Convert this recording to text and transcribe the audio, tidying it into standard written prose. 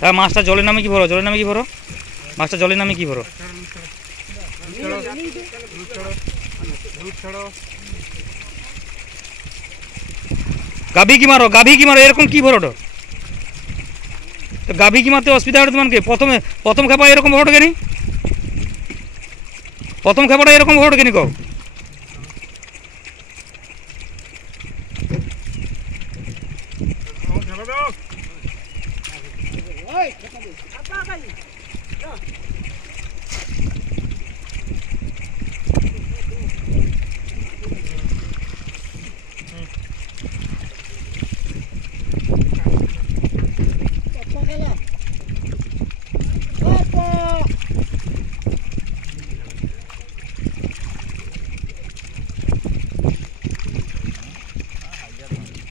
হ্যাঁ মাছটা জলের নামে কি ভরো, জলের নামে কি ভরো, মাছটা জলের নামে কি ভরো? গাভী কি মারো, গাভী কি মারো, এরকম কি ভরো? তো গাভী কি মারতে অসুবিধা হবে তোমাকে? প্রথম খেপা এরকম ভরো কেনি, প্রথম খেপাটা এরকম ভরো কেনি কও?